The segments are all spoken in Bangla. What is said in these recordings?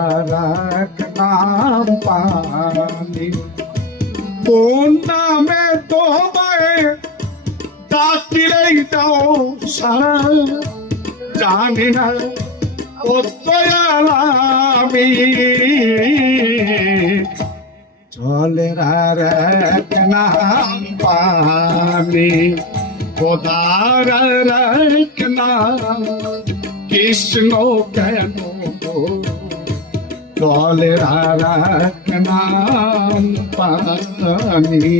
আর এক নাম পানি। কোন নামে তোমায় ডাকিলেই দাও সারা? জানি না আমি জলের আর নাম পানি। খোদার এক নাম কৃষ্ণ কেন জলের আর এক নাম পানি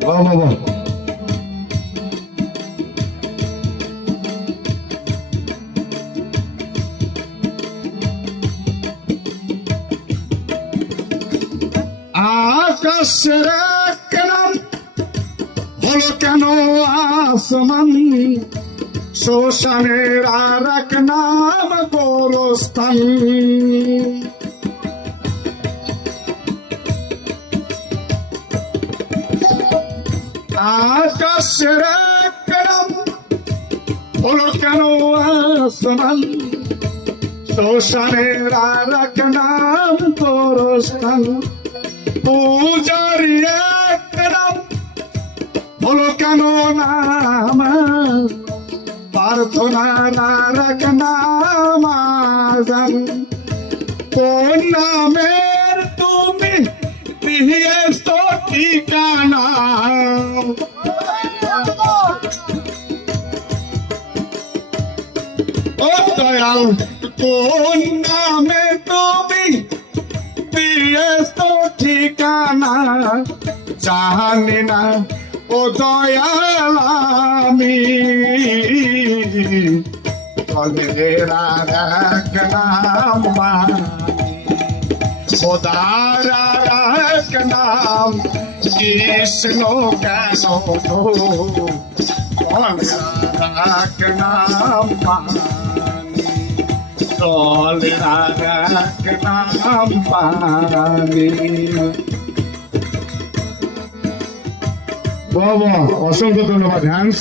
বাহ বাহ আকাশের কেন হলো কেন আসমান? শ্মশানের আর এক নাম গোরস্থান। আকাশের কেন হলো কেন আসমান? শ্মশানের আর এক নাম গোরস্থান। পূজারি এক নাম হলো কেন নাম প্রার্থনার আর এক নাম কোন নামের তুমি ঠিকানা? ও দয়াল, কোন নামে তুমি দিয়েছ ঠিকানা জানি না। ও দয়াল আমি। জলের আর এক নাম মানি খোদার এক কৃষ্ণ কেন এক এক নাম পানি বাবা অসংখ্য ধন্যবাদ হ্যান্স।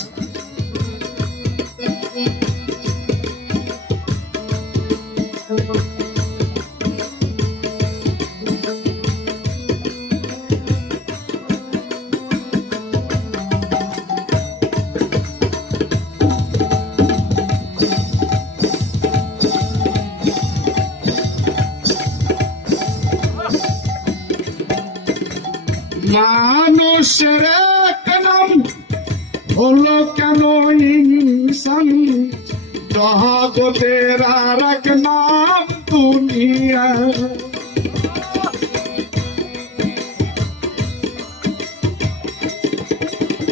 মানুষের নাম হলো কেন ইনসান জগতের